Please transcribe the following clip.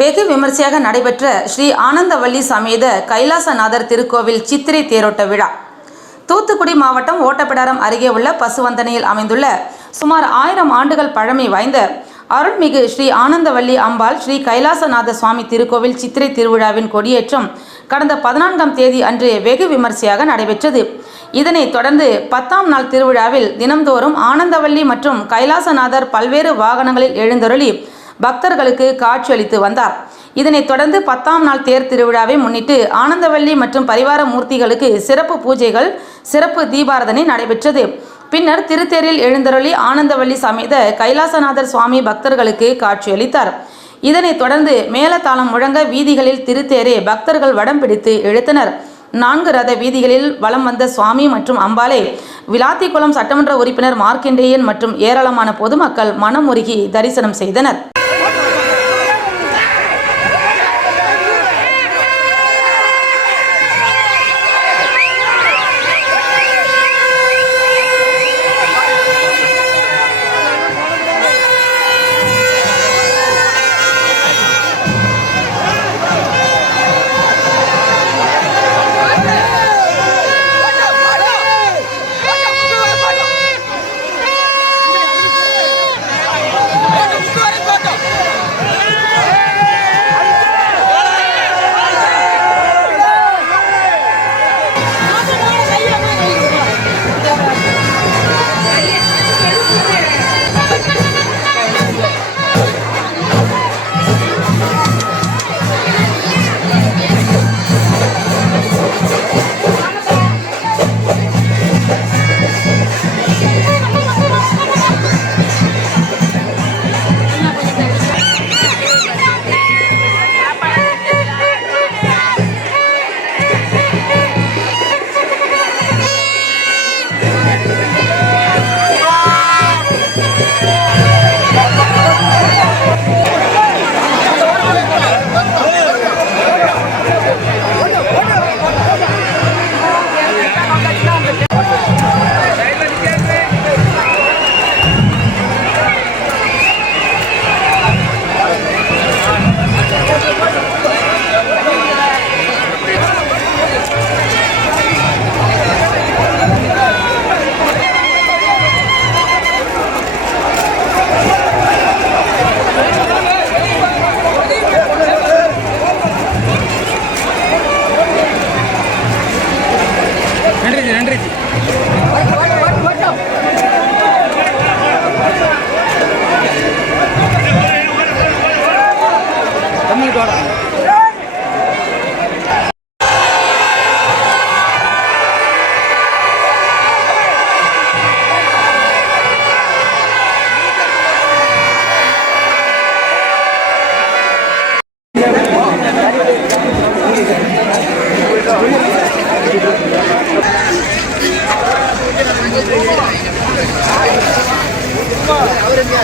வெகு விமர்சையாக நடைபெற்ற ஸ்ரீ ஆனந்தவல்லி சமேத கைலாசநாதர் திருக்கோவில் சித்திரை தேரோட்ட விழா. தூத்துக்குடி மாவட்டம் ஓட்டப்பிடாரம் அருகே உள்ள பசுவந்தனையில் அமைந்துள்ள சுமார் ஆயிரம் ஆண்டுகள் பழமை வாய்ந்த அருள்மிகு ஸ்ரீ ஆனந்தவல்லி அம்பாள் ஸ்ரீ கைலாசநாத சுவாமி திருக்கோவில் சித்திரை திருவிழாவின் கொடியேற்றம் கடந்த பதினான்காம் தேதி அன்று வெகு விமர்சையாக நடைபெற்றது. இதனைத் தொடர்ந்து பத்தாம் நாள் திருவிழாவில் தினம்தோறும் ஆனந்தவல்லி மற்றும் கைலாசநாதர் பல்வேறு வாகனங்களில் எழுந்தருளி பக்தர்களுக்கு காட்சியளித்து வந்தார். இதனைத் தொடர்ந்து பத்தாம் நாள் தேர் திருவிழாவை முன்னிட்டு ஆனந்தவள்ளி மற்றும் பரிவார மூர்த்திகளுக்கு சிறப்பு பூஜைகள் சிறப்பு தீபாரதனை நடைபெற்றது. பின்னர் திருத்தேரில் எழுந்தருளி ஆனந்தவள்ளி சமேத கைலாசநாதர் சுவாமி பக்தர்களுக்கு காட்சியளித்தார். இதனைத் தொடர்ந்து மேலதாளம் முழங்க வீதிகளில் திருத்தேரே பக்தர்கள் வடம் பிடித்து இழுத்தனர். நான்கு ரத வீதிகளில் வலம் வந்த சுவாமி மற்றும் அம்பாளை விளாத்திக்குளம் சட்டமன்ற உறுப்பினர் மார்க்கண்டேயன் மற்றும் ஏராளமான பொதுமக்கள் மனமுருகி தரிசனம் செய்தனர். Yeah. அவருங்க